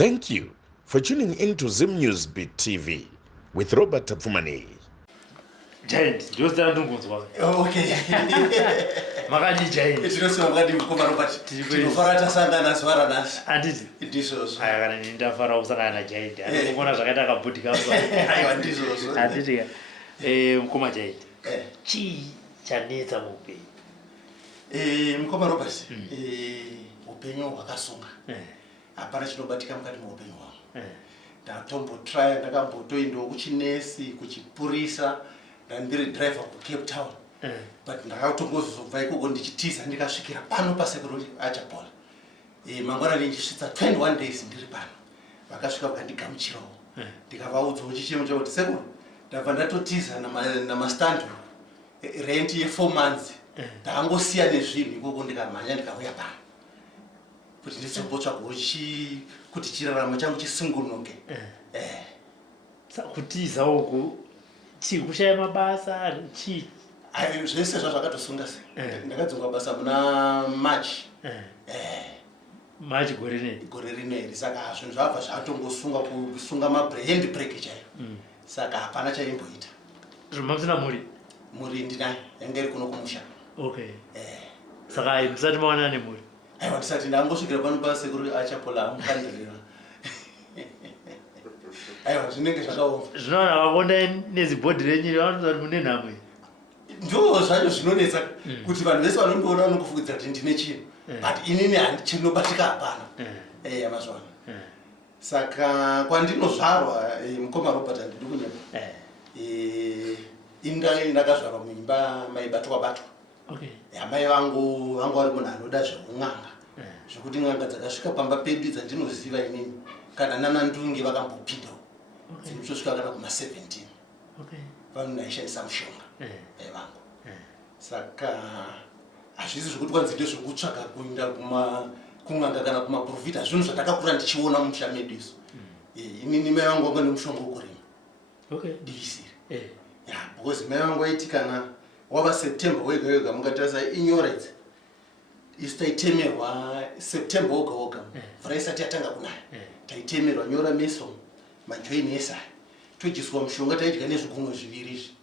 Thank you for tuning into Zim News Beat TV with Robert Tapfumani. Giant, just don't go. Okay. Magadi giant. It's not so bad. You come Robert. You farata sanga na swara nas. Anditi. Ndizozo. Aya kana ndafara usanga na giant. Ndikubona zvakaita kabutika so. Aiwa ndizozo. Anditi. Mukoma giant. Chi chanetsa mupe. Mukoma Robert. Upenyu hwakasunga. Hapana chinobatika mukati muupenyu hwangu. Ndatombotraya ndakambotoendawo kuchinesi kuchipurisa ndandiri driver kuCape Town. But ndakatongozobva ikoko ndichitiza ndikasvikira pano pasekuru achapola. Mangwanani ndichisvitsa 21 days ndiri pano. Vakasvika vakandigamuchirawo. Ndikavaudzawo chichemo chakuti sekuru ndabva ndatotiza namastand rent ye4 months. Ndangosiya nezvinhu ikoko ndikamhanya ndikauya pano. Kuti ndizombotsvaga kuti chiraramo changu chisungunuke. Kutiza uku chikushaya mabasa chi ayo zvese zvakatosunga se. Ndakadzonga basa muna March. March gore rineri saka zvinhu zvabva zvatongosunga kusunga mabrand break chaiyo. Saka hapana chaimboita. zvomamsina muri ndinaye yanga iri kuno kumusha. Okay. Saka musati mawana nemuri. Aiwa ndisati ndangosvikira pano pasekuru achapola amukandirira. Aiwa zvinenge zvakaoma. Zvinoona vakonda nezibhodhi renyiri vanozi mune nhamo. Ndo zvacho zvinonetsa kuti vanhu vese vanondoona vanongofungidzira kuti ndine chinhu. But inini chinobatika hapana. Amazwana. Saka kwandinozvarwa mukoma Robert andidi kunyema. Ndakazvarwa muimba maibatwa. Okay. Mai vangu vari munhu anoda zveun'anga. Zvekuti n'anga dzakasvika pamba pedu dzandinoziva inini kana nanandungi vakambopindawo. Dzinosvika kana kuma17. Okay. Vanhu vaishandisa mushonga. Vangu. Saka hazvisi zvokuti kwanzi ndezvokutsvaga kuenda kun'anga kana kumaprofita zvinhu zvatakakura ndichiona mumusha medu isu. Inini mai vangu vanga nemushonga wokurima. Okay. Divisire. Because mai vangu vaiti kana wava September wega mungatarisa inyoredze taitemerwa September woga mvura isati yatanga kunaya taitemerwa nyora meso majoini esaya tojiswa mushonga taidya nezvigunwe zviviri izvi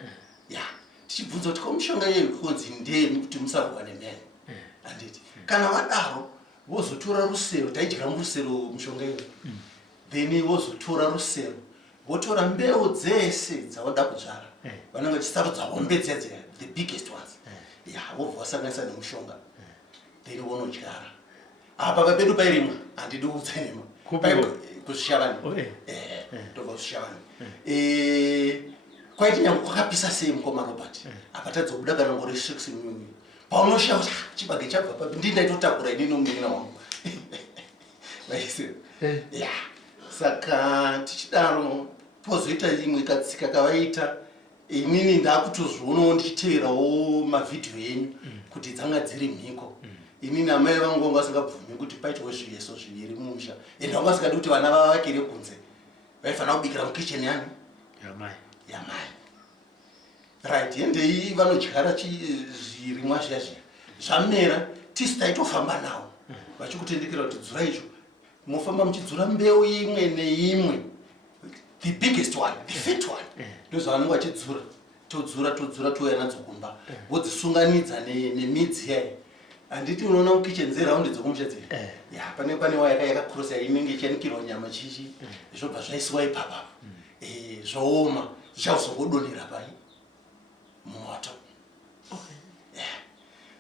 tichibvunza kuti mushonga yekonzi ndeni kuti musarwa nemheni handiti kana vadaro vozotora rusero taidya murusero mushonga iyo then vozotora rusero votora mbeu dzese dzavada kudzvara vanenge vachisarudza hombe dzedze the biggest ones wobva wasanganisa nemushonga then vonodyara apa papedu pairimwa handidi kuutsanema kuzvishavani ndobva kuzvishavani kwaiti nyange kwakapisa sei mukoma Robert apa tadzobuda kana ngore 6 mumwe paunoshaya kuti chibage chabva papi ndindaitotakura inini nomunina wangu saka tichidaro pozoita imwe katsika kavaita inini ndakutozvionawo ndichiteverawo mavhidhiyo enyu kuti dzanga dziri mhiko. Inini amai vangu vanga vasingabvumi kuti paitwe zviyeso zviviri mumusha ende vanga vasikadi kuti vana vavakire kunze vaifanira kubikira mukicheni yani yamai right ende vanodyara zvirimwa zviya zvamera tisi taitofamba nawo vachikutendekera kuti dzura icho mofamba muchidzura mbeu imwe neimwe. The biggest one, the fit one. Ndozo vanenge vachidzura todzura touya nadzo kumba vodzisunganidza nemidzi yayo. Handiti unoona mukicheni dzeraundi dzokumusha dziri pane waya yakakrosa inenge ichianikirwa nyama chichi zvobva zvaisiwa ipapa zvooma zvichazongodonhera pai mumoto.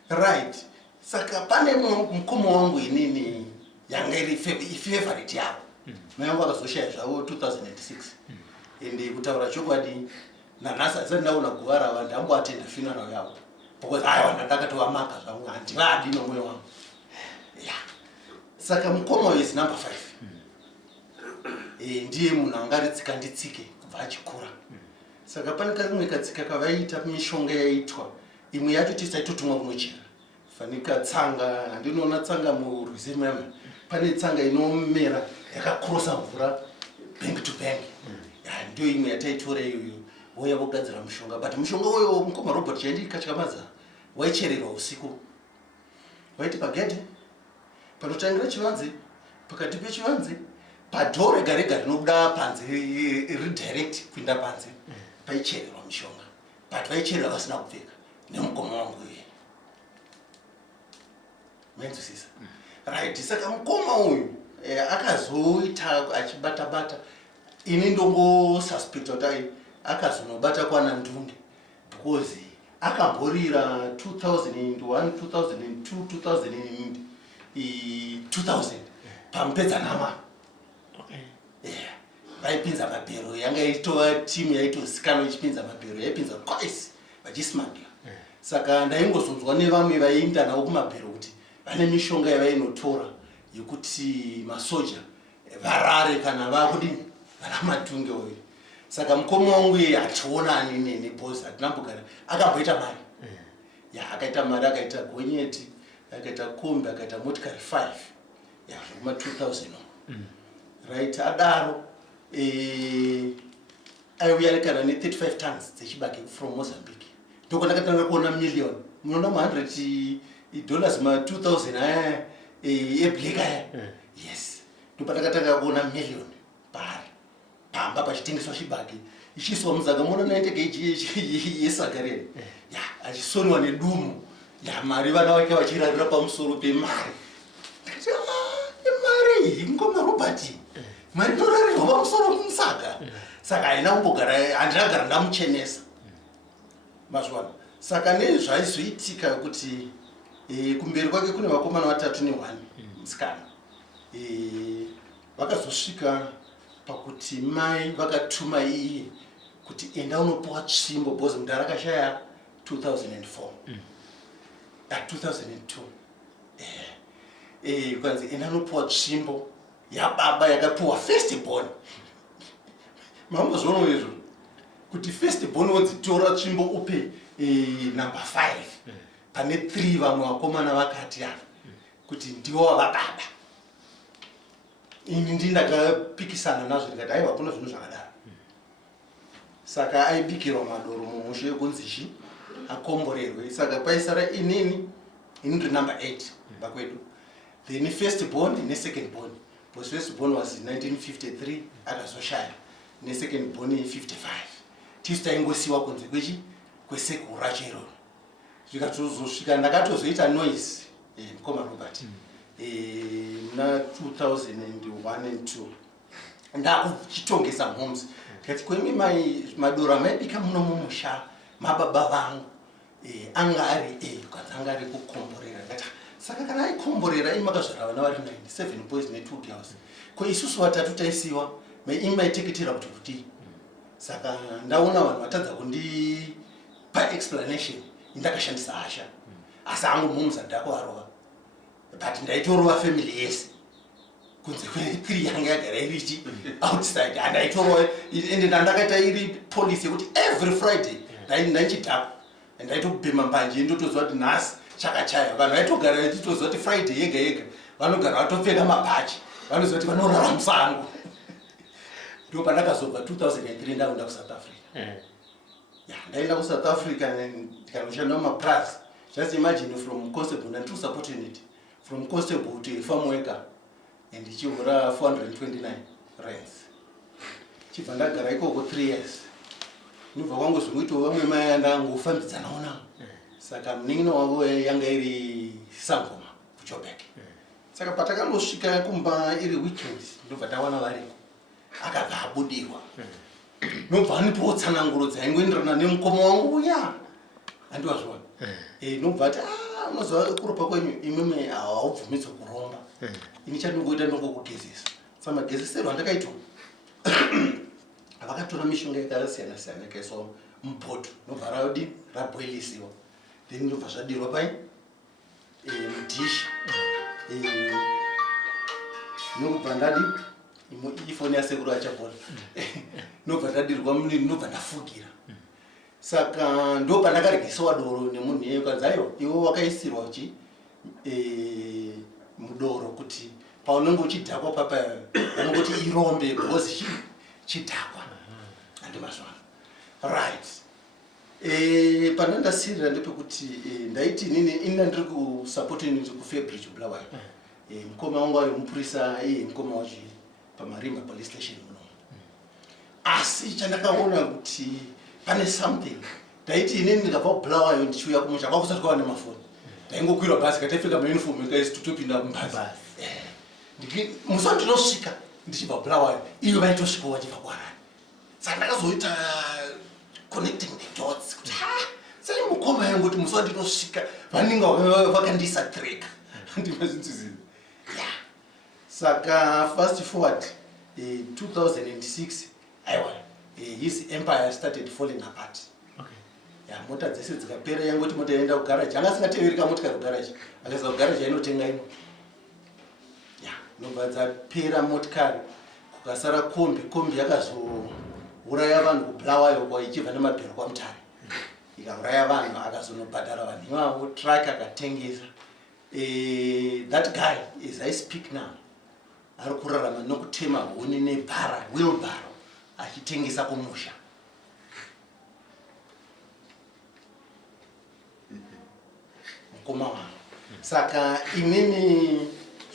Right. Saka pane mukoma wangu inini yanga iri favorite yavo. Mai vangu vakazoshaya zvavo 2006 ende kutaura chokwadi nanhasi asati ndaona guva rava ndamboatenda funeral yavo because ndakatowamaka zvangu handivadi nomwoyo wangu. Saka mukoma is number 5 ndiye munhu anga ritsika nditsike kubva achikura. Saka pane kamwe katsika kavaita mishonga yaitwa imwe yacho tisaitotumwa kunochera fanika tsanga handinoona tsanga murwizi mama pane tsanga inomera yakakrosa mvura bank to bank. Ndio imwe yataitora iyoyo voya vogadzira mushonga but mushonga uyo mukoma Robert chaindikatyamadza waichererwa usiku waiti pagedhe panotangira chivanze pakati pechivanze padhoo rega rega rinobuda panze redirect kuinda panze paichererwa mishonga but vaicherera vasina kupfeka nemukoma wangu iye maizwisisa right. Saka mukoma uyu akazoita achibata-bata ini ndongosuspecta kuti akazonobata kwana Ndunge because akamborira 2001 2002 2000 pamupedzanama vaipinza mabhero yanga itova timu yaitozikanwa ichipinza mabhero yaipinza twice vachismagla. Saka ndaingozonzwa nevamwe vaienda navo kumabhero kuti vane mishonga yavainotora yekuti masoja varare kana vakudini vana matunge oyo. Saka mukoma wangu iye hationa nebhozi hatinambogara akamboita mari akaita mari akaita gonyeti akaita kombi akaita motikari 5 zvekuma 2000 right. Adaro aiuya nekana ne35 tons dzechibage from Mozambique ndokandakatanga kuona million munoona $100 ma2000 aya eblack aya yes ndopatakatanga kuona million pari pamba pachitengeswa chibage ichiswa muzaka mona 90 kg yesagareni achisonwa nedumu mari vana vake vachirarira pamusoro pemari ndakati imari iyi ngoma Robert mari inorarirwa pamusoro kumusaka. Saka haina kumbogara handinagara ndamuchenesa mazwana. Saka nezvaizoitika kuti kumberi kwake kune vakomana 3 ne1 musikana vakazosvika pakuti mai vakatuma iye kuti enda unopiwa tsvimbo bhozi mudhara akashaya 2004 2002 kwanzi enda unopiwa tsvimbo yababa yakapiwa first born. Mambozvona izvo kuti first born wodzitora tsvimbo upe number 5 pane 3 vamwe vakomana vakati kuti ndivo vababa. Ini ndindakapikisana nazvo ndikati aiwa kuna zvinhu zvakadaro. Saka aibikirwa madoro mumushe kunzishi akomborerwe. Saka paisara ini ndiri number 8 bakwedu, then first born nesecond born because first born was 1953 akazoshaya nesecond born 55 tisu taingosiwa kunze kwesekura chero zvikatozosvika ndakatozoita noise mukoma Robert muna 2001 and 2 ndakuchitongesa homes kati kwemi madoro maibika muno mumusha mababa vangu anga ari kukomborera ngati saka kana aikomborera imakazvara vana vari 97 boys ne 2 girls ko isusu vatatu taisiwa imaiteketera kuti saka ndaona vanhu vatadza kundipa explanation indakashandisa hasha asi angu mumza ndakuvarova but ndaitorova family yese kunze kwe3 yanga yagara irichi outside handaitorova ende ndandakaita iri policy yekuti every Friday ndaichidhakwa ndaitobhema mbanje ndotozwa kuti nhasi chakachaya vanhu vaitogara vachitozwa kuti Friday yega yega vanogara vatopfeka mabhachi vanoziva kuti vanorara musango. Ndo pandakazobva 2003 ndaenda kuSouth Africa. Ndaenda kuSouth Africa ndikanoshanda mumapras. Just imagine from Constable to support unit, from Constable to farm worker, and ndichihora 429 rands. Chibva ndagara ikoko 3 years. Ndibva kwangu zvinoitwa vamwe mai andangofambidzana nawo. Saka munin'ina wavo yanga iri Sangoma kuJoburg. Saka patakandosvika kumba iri weekend ndobva tawana variko akabva abudirwa nobva anipo tsananguro dzaingoenderana nemukoma wangu uya andiwazvona nobva ati unoziva kuropa kwenyu imwimwe haubvumidzwa kuromba ini chandingoita ndongokugezesa. Saka magezesero andakaitwa vakatora mishonga yakasiyana siyana ikaiswa mubhodho nobva rabhoilisiwa then ndobva zvadirwa pai mudhishi nobva ndadi ifoni yasekuru achapona nobva ndadirwa munini nobva ndafugira. Saka ndo pandakaregesewa doro nemunhu iye kanzi aiwa iwe wakaisirwa uchi mudoro kuti paunenge uchidhakwa papa vanongoti irombe bhozi chidhakwa handimazvana right. Pandandasirira ndepekuti ndaiti inini ina ndiri kusapoti unit kuFairbridge Bulawayo. Mukoma wangu ari mupurisa iye mukoma wacho pamarimba police station muno. Asi chandakaona kuti pane something taiti inini ndikabva kubulawayo ndichiuya kumusha kwakusati kwava nemafoni taingokwira bhazi katapfeka mauniform ikaisi totopinda mubhazi musi wandinosvika ndichibva kubulawayo iyo vaitosvikawo vachibva kuharare saka ndakazoita connecting the dots kuti sai mukoma yangu kuti musi wandinosvika vanenge vakandiisa track ndimazinzizini saka fast forward 2006 aiwa his empire started falling apart. Mota dzese dzikapera yangoti mota yaenda kugaraji anga asingatevereka motikari kugaraji akaisa kugaraji ainotenga ino nobva dzapera motikari kukasara kombi yakazouraya vanhu kubulawayo kwa ichibva nemabhero kwamutare ikauraya vanhu akazonobhadhara vanhu ivavo truck akatengesa. That guy as I speak now ari kurarama nokutema huni nebhara wheelbarrow achitengesa kumusha. Mukoma wangu saka inini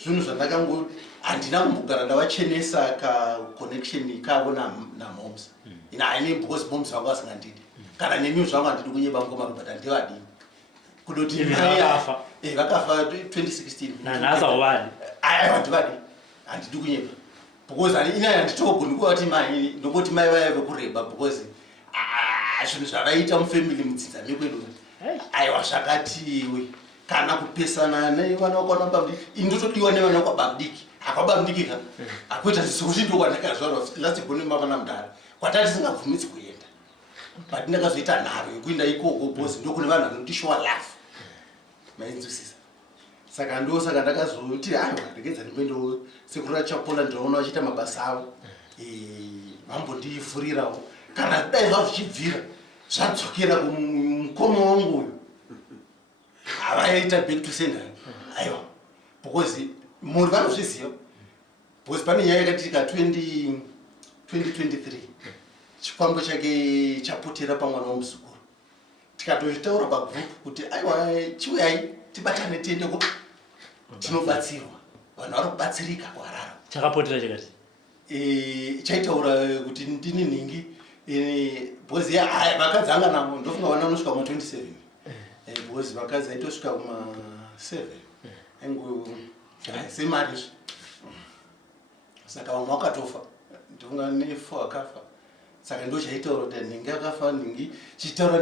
zvinhu zvandakango handina kumbogara ndavachenesa ka connection kavo namoms ina haine because moms vangu vasingandidi kana nemiwo zvangu handidi kunyeba ngoma but handivadini kudoti vakafa 2016 handivadi handidi kunyeba because ina handitogoni kuvati mai ndongoti mai vaya vekureba because zvinhu zvavaita mufamily mudzinza mekwedu aiwa zvakatiwe kana kupesana nevana vakwana babudiki indotodiwa nevana kwababudiki akwababudiki ka akuita sekuti ndokwandakazvarwa lasigone mavana mudhara kwatati tisingabvumidzi kuenda but ndakazoita nharo yekuenda ikoko bhosi ndokune vanhu vanondishowa love mainzwisisa saka ndosaka ndakazoti aiwa ndegedza ndimboendawo sekuru rachapola ndinoona vachiita mabasa avo vambondifurirawo kana dai zvazvichibvira zvadzokera kumukoma wangu uyu havaita back to sender aiwa because muri vanozviziva because pane nyaya yakatika 2023 chikwambo chake chapotera pamwana womuzukuru tikatozvitaura pagroup kuti aiwa chiuyai tibatane tiendeko tinobatsirwa vanhu vari kubatsirika kuharara chakapotera chakati chaitaura kuti ndini nhingi because vakadzi anga navo ndofunga vana vanosvika kuma27 because vakadzi aitosvika kuma7 aingu semari saka vamwe vakatofa ndofunga ne4 akafa saka ndo chaitaura kuti nhingi akafa nhingi chichitaura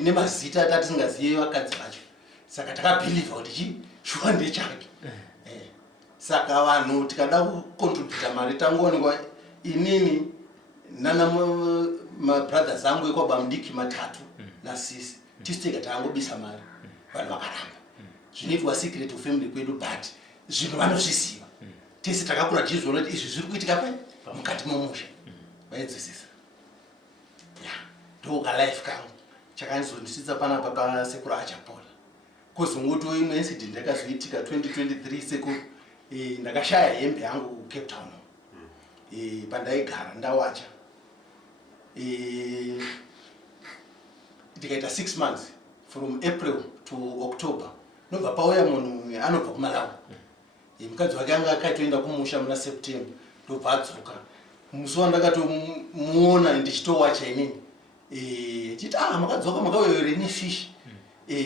nemazita atati tisingazive vakadzi vacho saka takabhilivha kuti shuwa ndechake saka vanhu tikada kucontributa mari tangoonekwa inini nana mabrothers angu ekwabamudiki 3 nasisi tisitega tangobisa mari vanhu vakaramba zvinoitwa secret of family kwedu but zvinhu vanozviziva tese takakura tichizoona kuti izvi zviri kuitika pai mukati momusha vainzwisisa ndoka life kangu chakandizondisvitsa panapa pasekuru achapola kozongoto imwe incident yakazoitika 2023 sekuru ndakashaya hembe yangu kucape town pandaigara ndawacha ndikaita 6 months from April to October nobva pauya munhu anobva kuMalawi mukadzi wake anga akaitoenda kumusha muna September ndobva adzoka musi wandakatomuona ndichitowacha inini chiti makadzoka makauya nefish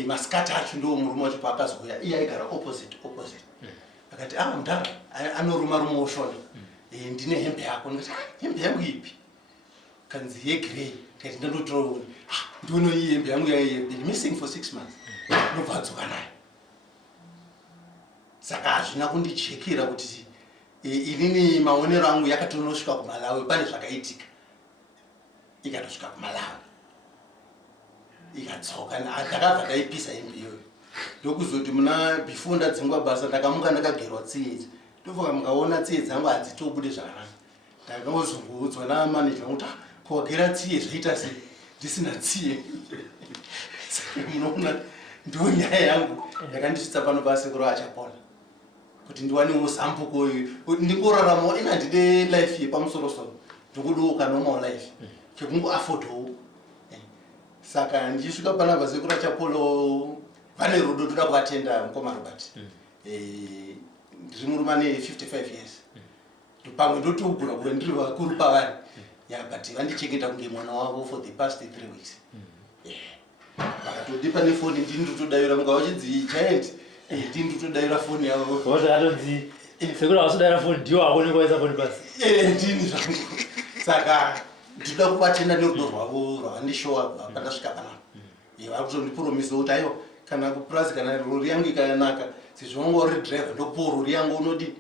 masikati acho ndo murume wacho paakazouya iye aigara opposite akati mudhara anoruma ushona ndine hembe yako ndikati hembe yangu ipi kanzi yegrey ndikati ndandotorawo ndiono iyi hembe yangu been missing for 6 months nobva adzoka nayo saka hazvina kundijekera kuti inini maonero angu yakatonosvika kuMalawi pane zvakaitika ikatosvika kuMalawi ikadzoka ndakabva ndaipisa hembe iyoyo ndokuzoti muna before ndadzingwa basa ndakamuka ndakagerwa tsiye idzi ndofunga mukaona tsiye dzangu hadzitobude zvakanaka ndakazongoudzwa namanager kuti kwagera tsiye zvaita sei ndisina tsiye saka munoona ndo nyaya yangu yakandisvitsa pano pasekuru achapola kuti ndiwanewo zambuko ndingoraramawo ina handide life yepamusorosoro ndikudoka normal life chekungoafodawo saka ndichisvika panapa sekuru achapolo vane rudo toda kuatenda mukoma Robert ndiri murume ane 55 years pamwe ndotogura kuva ndiri vakuru pavari but vandichengeta kunge mwana wavo for the past 3 weeks vakatodipa nefoni ndini ndotodavira munga vachidzi giant ndini ndotodavira foni yavo atonzi sekuri vasodavira foni ndiwo akonekwaisa foni pasi ndini zvangu saka ndinoda kuvatenda nerudo rwavo rwavandishowa pandasvika panapa vari kutondipromisa kuti aiwa kana kupurazi kana rori yangu ikanaka sezvo wangu uri driver ndokupawo rori yangu unodi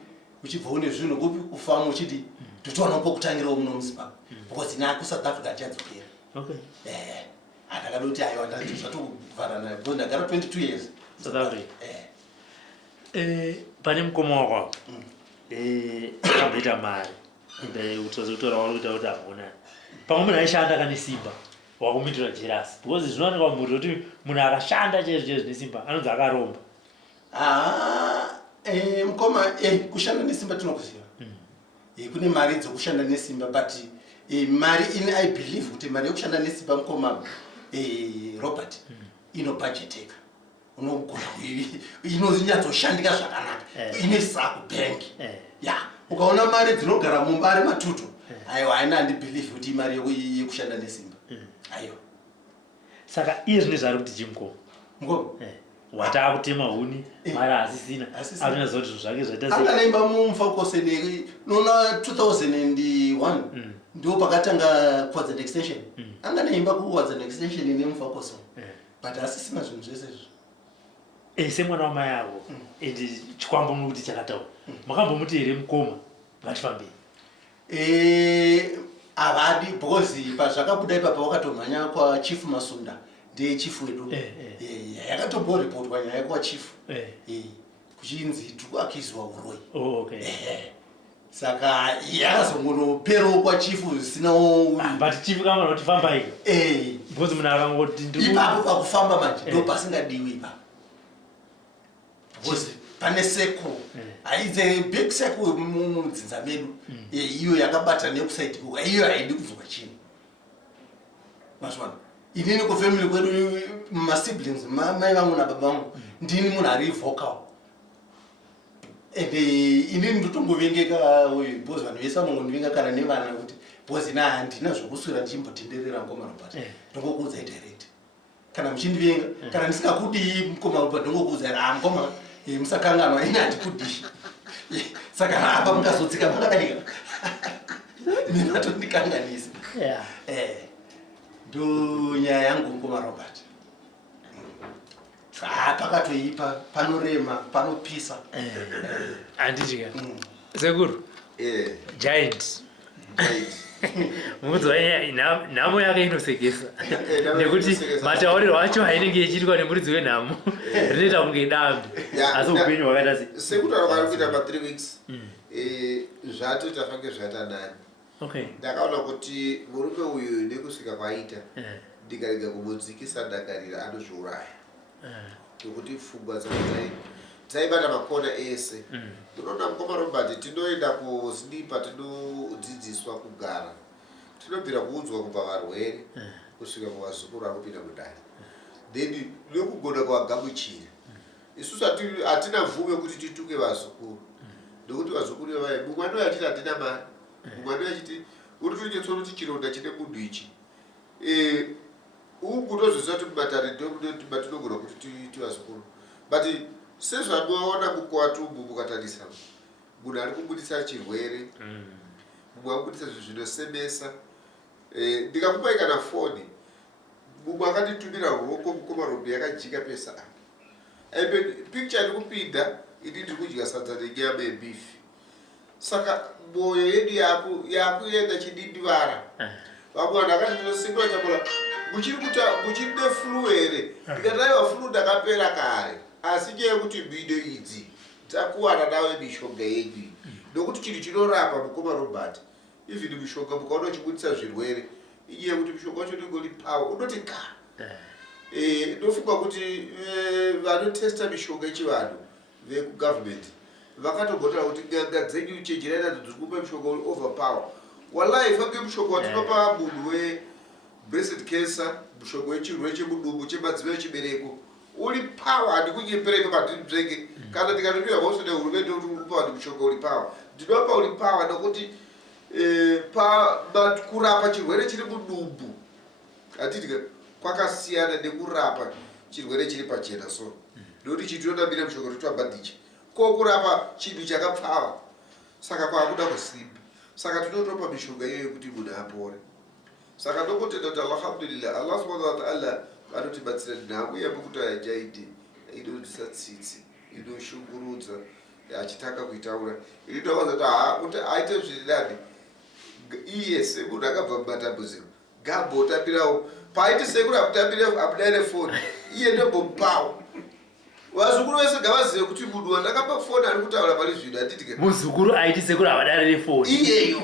uchibva une zvinhu kupi kufamu uchiti ndotowana pokutangirawo muno muzimbabwe because ina kusouth africa achadzokera ndakadoti aiwa ndatozvatokuvhara naye because ndagara 22 years South Africa. Pane mukoma wako akamboita mari kutozokutora wakuita kuti hamuna pamwe munhu aishanda kane simba wakumitira jerasi because zvinoonekwa mumhuri kuti munhu akashanda chaizvo nesimba anonzi akaromba mukoma kushanda nesimba tinokuziva kune mari dzokushanda nesimba but mari ini I believe kuti mari yokushanda nesimba mukoma Robert inobudgeteka unogona inonyatsoshandika zvakanaka ine saku bank ukaona mari dzinogara mumba ari matutu aiwa aina handibelieve kuti mari yekushanda nesimba aiwa saka iye zvine zvari kuti jimukoma wataa kutema huni mari asisina anonyazoti zvinhu zvake zvaita anganaimba mumufakoseni noona 2001 ndio pakatanga quads extension anganaimba kuquads extension nemufakoso but asisina zvinhu zvese izvo semwana wamai avo ende chikwambo mukuti chakataura makambomuti here mukoma vatifambei havadi because pazvakabuda ipapa wakatomhanya kwachief Masunda ndiye chief wedu yakatomboripotwa nyaya kwachief kuchinzi tikuakizwa uroi saka yakazongonoperawo kwachifu zvisinawo but chief kama kuti famba iko because munhu akangoti ipapo pakufamba manje ndo pasingadiwi ipapo because pane seko haidze big seko mudzinza medu iyo yakabata nekusaidi iyo haidi kuzoka chini mazvana inini kufamily kwedu masiblings mai vangu nababa vangu ndini munhu ari vocal inini ndotongovengeka because vanhu vese vanongondivenga kana nevana kuti because ina handina zvokuswira ndichimbotenderera mukoma Robert ndongokuudza direct kana muchindivenga kana ndisingakudii mukoma Robert ndongokuudza mukoma musakanganwa ina handikudii saka apa mungazodzika makadadika ninatondikanganisa ndo nyaya yangu mukoma Robert pakatoipa panorema panopisa handitya sekuru giant mukudziva nhamo yake inosekesa nekuti matauriro acho hainenge ichiitwa nemuridzi wenhamo rinoita kunge dambi asi upenyu hwakaita sekutaura kwari kuita ma3 weeks zvatoita fange zvaita nani ndakaona kuti murume uyu nekusvika kwaita ndikarega kumudzikisa ndakarira anozviuraya nokuti pfungwa dzake dzaibata makona ese tinoona mukoma Robert tinoenda kusnipa tinodzidziswa kugara tinobvira kuudzwa kubva varwere kusvika kuvazukuru akupinda mundani then nekugona kwagamuchira isusu hatina mvume kuti tituke vazukuru nokuti vazukuru vavai mumwe ndo yachiti hatina mari mumwe ndo yachiti uri tonyetsona kuti chironda chine munhu ichi ukutozvisa kuti mumatare ndomatinogona kuti tivazukuru but sezvamuona mukwatumbu mukatarisana munhu ari kubudisa chirwere mumwe akubudisa zvinhu zvinosemesa ndikakupai kana foni mumwe akanditumira ruoko mukoma Robert yakajika pesa picture iri kupinda ini ndiri kudya sadza nenyama yebifi saka mwoyo yedu yakuenda chidindivara vamwe vanhu akati ndinosimula chamola muchiri neflu here ndikataiwa flu ndakapera kare asi nyaya yekuti mhino idzi takuwana nawe mishonga yedu nokuti chinhu chinorapa mukoma Robert even mishonga mukaona uchibudisa zvirwere inyaya yekuti mishonga wacho ndingori pawa unoti ka ndofunga kuti vanotesta mishonga yechivanhu vekugovernment vakatogotera kuti nganga dzenyu chenjerai nadzo dziri kupa mishonga uri overpower wallahi fange mushonga watinopa munhu webreast cancer mushonga wechirwere chemudumbu chemadzimai echibereko uri power handikuchipereka pandibveke kana ndikatodiwa mose nehurumende kuti uri power ndikushonga uri power ndinopa uri power nokuti kurapa chirwere chiri mudumbu hatiti kwakasiyana nekurapa chirwere chiri pachena so ndokuti chiti yonambira mushonga kuti twabhandichi ko kurapa chinhu chakapfava saka kwakuda kusimba saka tinotopa mishonga iyoyo kuti munhu apore saka ndokutenda kuti alhamdulillah Allah subhanahu wa ta'ala anotibatsira nhau yekuti ajaidi inodisa tsitsi inoshungurudza achitanga kuitaura inotaura kuti aite zvirinani iye semunhu akabva mumatambudziko gambotambirawo paiti sekuru apudare foni iye ndobombawo vazukuru vese ngavazive kuti munhu wandakapa foni ari kutaura pari zvino handiti muzukuru aiti sekuru avadarire foni iyeyo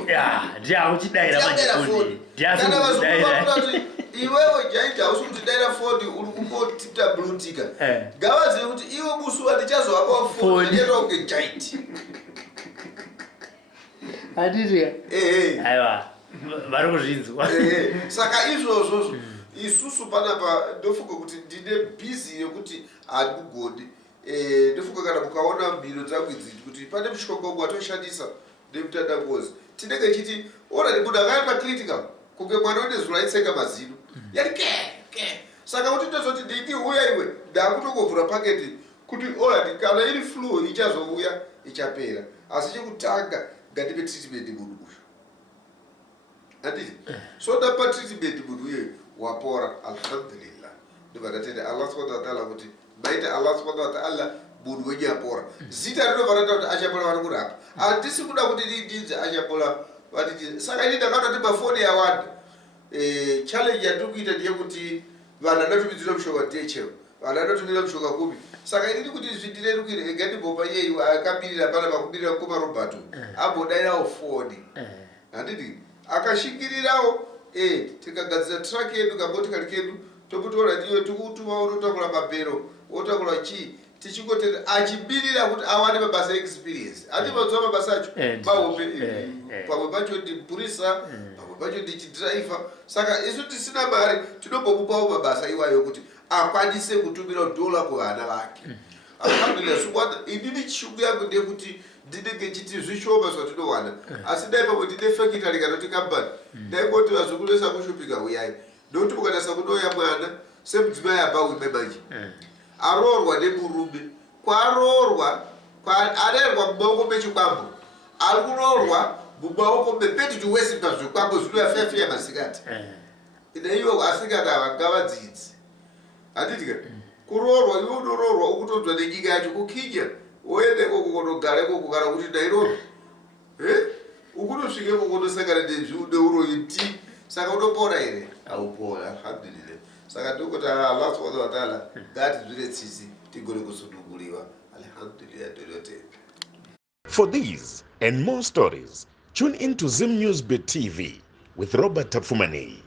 ndiakuchidaira foni kana vazukuru vakuda kuti iwewe jaiti hausi kutidaira foni uri kumbotita blutika ngavazive kuti iwe musu wandichazovapawo foni andienda kunge jaiti handiti aiwa vari kuzvinzwa saka izvozvozvo isusu panapa ndofunga kuti ndine bhizi yekuti handikugoni ndofunga kana mukaona mhino dzangu idzi kuti pane mushonga umwe watoshandisa nemutandangozi tinenge chiti orati munhu akaenda critical kunge mwana une zuro aitsenga mazino yani ke saka kuti ndozoti ndingi uya iwe ndakutongovhura paketi kuti orati kana iri flu ichazouya ichapera asi chekutanga ngandipe treatment munhu uyu handiti so ndapa treatment munhu uye wapora alhamdulillah ndovandatende Allah subhanahu wa ta'ala kuti maita Allah subhanahu wa ta'ala munhu wenye apora zita rinovanata kuti achapora vari kurapa handisi kuda kuti ndinzi achapora vatiti saka ini ndakaona kuti mafoni yawanda challenge yandiri kuita ndeyekuti vanhu andatumidzira mushonga ndechero vanhu andatumira mushonga 10 saka ini ndikuti zvindirerukire ngandimbopa iyeyu akabirira pana pakubirira kumarobato ambodairawo foni handiti akashingirirawo tikagadzira track yedu kamotikari kedu tokutora iwe tikutuma unotakura mabhero otakura chii tichingotenda achibirira kuti awane mabasa experience ati mazuva mabasa acho mahombe pamwe pacho ndipurisa pamwe pacho ndichidhiraivha saka isu tisina mari tinombomupawo mabasa iwayo kuti akwanise kutumira dola kuvana vake alhamdulillah sungwana inini chishungu yangu ndekuti ndinenge chiti zvishoma zvatinowana asi dai pamwe ndine fakitari kanoti kambani ndaingoti vazukuru vese akushupika uyai ndokuti mukanasa kunoya mwana semudzimai abauime manje aroorwa nemurume kwaroorwa arerwa mumaoko mechikwambo ari kuroorwa mumaoko mepeti chiwesimba zvekwambo zvinoyafefiya masikati naivo asikati ava ngavadzidzi handitika kuroorwa iwe unoroorwa ukutonzwa nenyika yacho kukinya oende koko konogara ikoko kana kuti ndairoorwa ukunosvike kokonosangana neuroiti saka unopora here haupora alhamdulillah saka ndokuti Allah subhanahu wa ta'ala ngatibvire tsitsi tigone kusununguliwa alhamdulillah ndinotenda. For these and more stories, tune into Zim News Bit TV with Robert Tafumani.